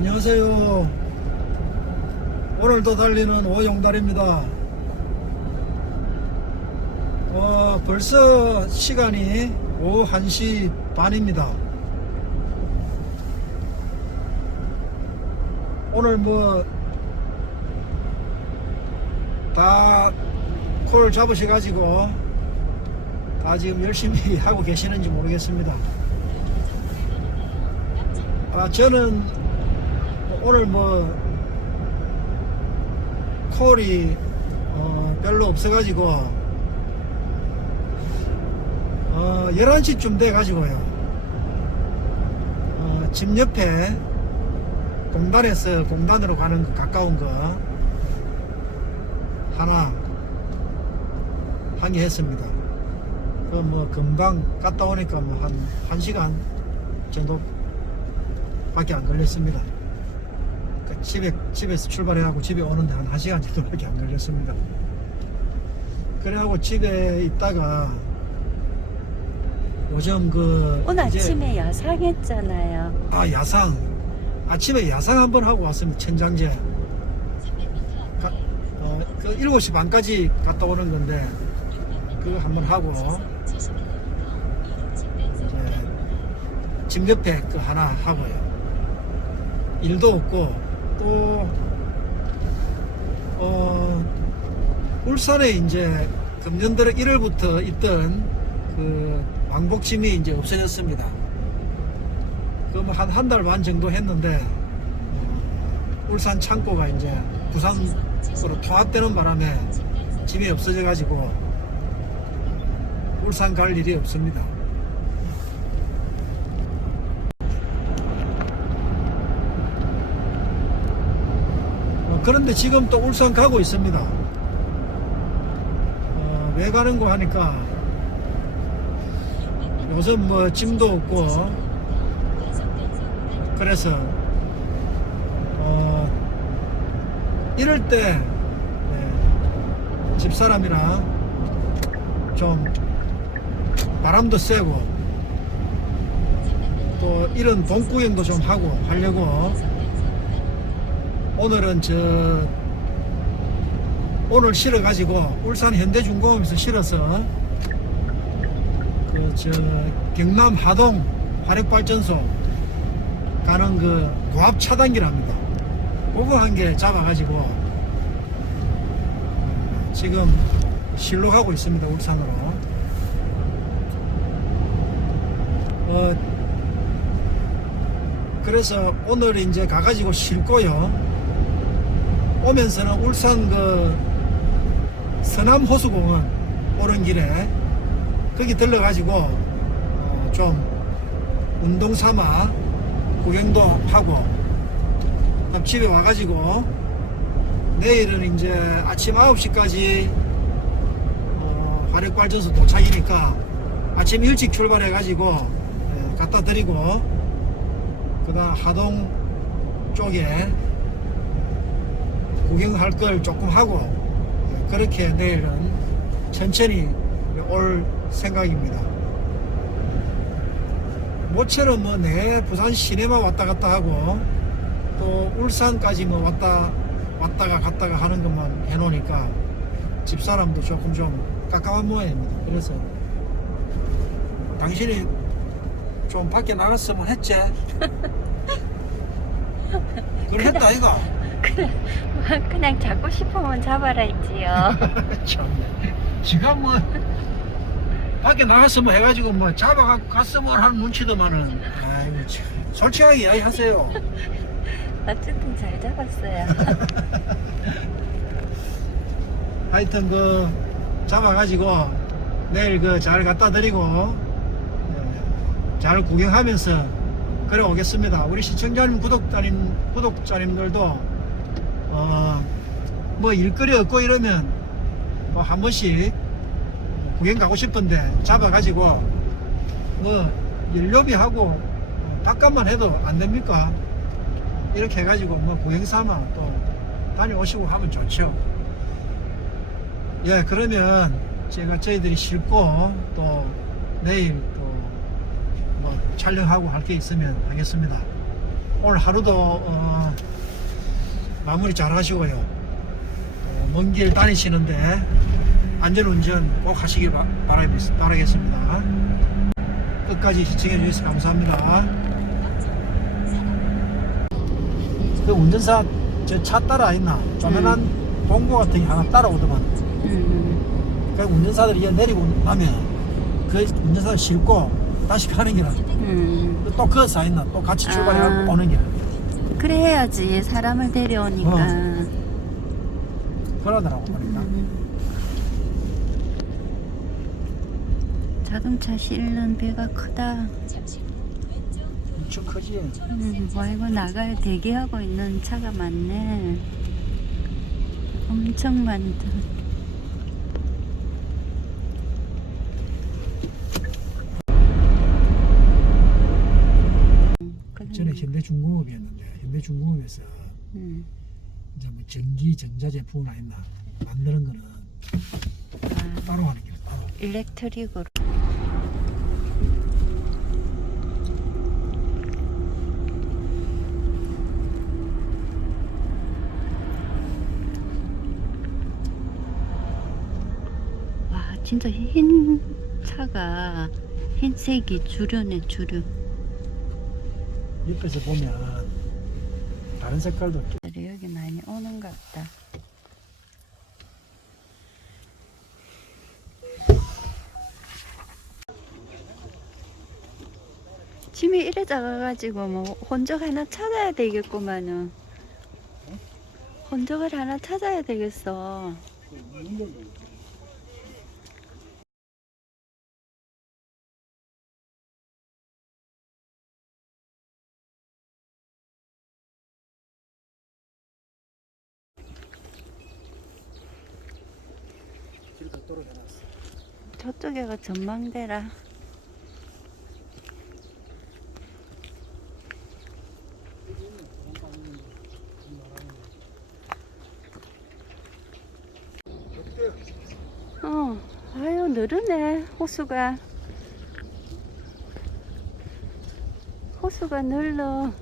안녕하세요. 오늘도 달리는 오용달입니다. 어, 벌써 시간이 오후 1시 반입니다. 오늘 뭐, 다 콜 잡으셔가지고, 다 지금 열심히 하고 계시는지 모르겠습니다. 아, 저는 오늘 뭐 콜이 어, 별로 없어가지고 어, 11시쯤 돼가지고요 어, 집 옆에 공단에서 공단으로 가는 거 가까운 거 하나 항의했습니다 그뭐 금방 갔다 오니까 뭐 한 1시간 정도 밖에 안 걸렸습니다. 집에, 집에서 출발해가고 집에 오는데 한 1시간 정도밖에 안 걸렸습니다. 그래하고 집에 있다가 요즘 그 오늘 이제 아침에 야상했잖아요. 아 야상 아침에 야상 한번 하고 왔습니다. 천장제 가, 어, 그 7시 반까지 갔다 오는 건데 그거 한번 하고 이제 집 옆에 그 하나 하고요. 일도 없고 또 어, 울산에 이제 금년 들어 1월부터 있던 그 왕복짐이 이제 없어졌습니다. 그뭐 한한 달 반 정도 했는데 어, 울산 창고가 이제 부산으로 통합되는 바람에 짐이 없어져 가지고 울산 갈 일이 없습니다. 어, 그런데 지금 또 울산 가고 있습니다. 어, 왜 가는 거 하니까 요즘 뭐 짐도 없고 그래서 어, 이럴 때 네, 집사람이랑 좀 바람도 쐬고 또 이런 봄 구경도 좀 하고 하려고 오늘은 저 오늘 실어 가지고 울산 현대중공업에서 실어서 그 저 경남 하동 화력발전소 가는 그 고압 차단기랍니다. 그거 한 개 잡아가지고 지금 실로 가고 있습니다. 울산으로. 어, 그래서 오늘 이제 가가지고 싣고요. 오면서는 울산 그 서남 호수공원 오는 길에 거기 들러가지고 어, 좀 운동 삼아 구경도 하고 집에 와가지고 내일은 이제 아침 9시까지 어, 화력발전소 도착이니까 아침 일찍 출발해가지고 예, 갖다 드리고 그다음 하동 쪽에 구경할 걸 조금 하고 예, 그렇게 내일은 천천히 올 생각입니다. 모처럼 뭐 내 부산 시내만 왔다 갔다 하고 또 울산까지 뭐 왔다 왔다가 갔다가 하는 것만 해놓으니까 집사람도 조금 좀 깝깝한 모양입니다. 그래서 당신이 좀 밖에 나갔으면 했지. 그걸 했다 아이가. 그냥, 그냥 잡고 싶으면 잡아라 했지요. 참네. 지가 뭐 밖에 나갔으면 해가지고 뭐 잡아갖고 갔으면 하는 눈치더만은 아이고 참 솔직하게 이야기하세요. 어쨌든 잘 잡았어요. 하여튼 그 잡아가지고 내일 그 잘 갖다 드리고 예, 잘 구경하면서 그래 오겠습니다. 우리 시청자님 구독자님 구독자님들도 어 뭐 일거리 없고 이러면 뭐 한 번씩 구경 가고 싶은데 잡아가지고 뭐 연료비하고 어, 밥값만 해도 안 됩니까? 이렇게 해가지고 뭐 구경 삼아 또 다녀오시고 하면 좋죠. 예, 그러면 제가 저희들이 싣고 또 내일 또 뭐 촬영하고 할 게 있으면 하겠습니다. 오늘 하루도 어, 마무리 잘 하시고요. 어, 먼길 다니시는데 안전운전 꼭 하시길 바, 바라겠습니다. 끝까지 시청해 주셔서 감사합니다. 그 운전사 저 차 따라 있나? 조만한 동고 같은 게 하나 따라오더만. 음, 그 운전사들이 이제 내리고 나면 그 운전사를 싣고 다시 가는 게라. 음. 또 그거 사 있나? 또 같이 출발해갖고 아. 오는 게라. 그래 해야지 사람을 데려오니까. 그러더라고 보니까. 음. 자동차 실는 배가 크다. 엄청 크지? 음, 와 이거 나갈 대기하고 있는 차가 많네. 엄청 많다. 음, 그러네. 전에 현대중공업이었는데 현대중공업에서 음. 이제 뭐 전기 전자제 부나 있나 만드는 거는 아, 따로 하는 게 따로. 일렉트릭으로. 와, 진짜 흰 차가 흰색이 주류네, 주류. 옆에서 보면 다른 색깔도 여기 많이 오는 것 같다. 짐이 이래 작아가지고 뭐 혼적 하나 찾아야 되겠구만은. 혼적을 하나 찾아야 되겠어. 길 각도로 해놨어. 저쪽에가 전망대라. 어, 아유, 느르네, 호수가. 호수가 늘러.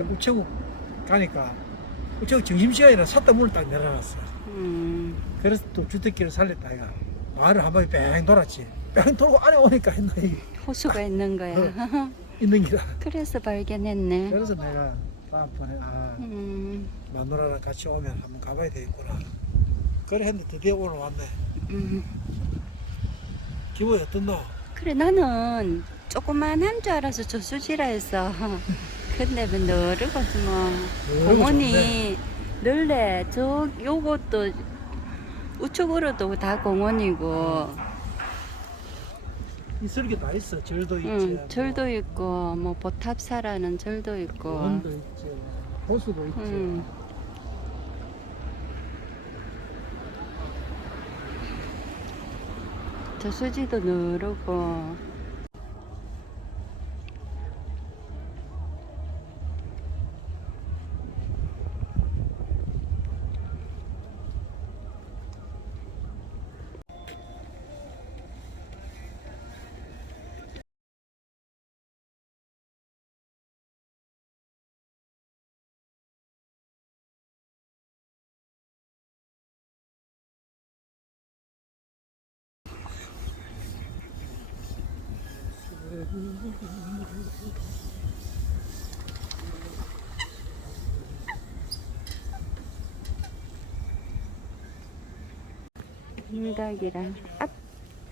자, 우체국 가니까 우체국 점심시간이라 샀다 문을 딱 내려놨어. 음, 그래서 또 주택길을 살렸다 이가 마을을 한 바퀴 뺑 돌았지. 뺑 돌고 안에 오니까 있나 이 호수가 있는 거야. 있는 기라. 그래서 발견했네. 그래서 내가 다음번에 아 음, 마누라랑 같이 오면 한번 가봐야 되겠구나. 그래 했는데 드디어 오늘 왔네. 음. 기분이 어떻노? 그래, 나는 조그만한 줄 알아서 저수지라 했어. 근데 뭐 너르거지 뭐. 공원이 늘래. 저, 요것도 우측으로도 다 공원이고. 있을 게다 있어. 절도 있지. 응, 절도 있고, 뭐, 보탑사라는 절도 있고. 원도 있지. 호수도 있지. 응. 저수지도 누르고. 김닭이랑 앞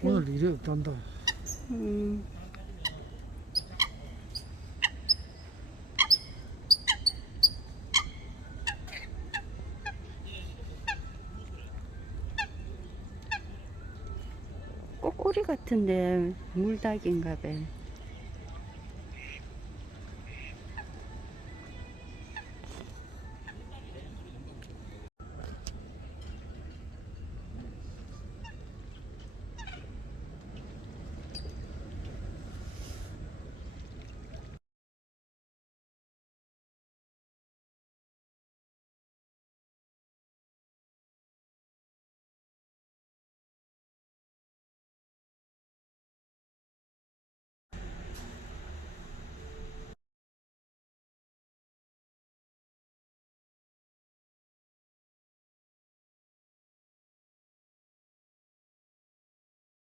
오늘 일이 없단다. 음. 꼬꼬리 같은데 물닭인가 봐.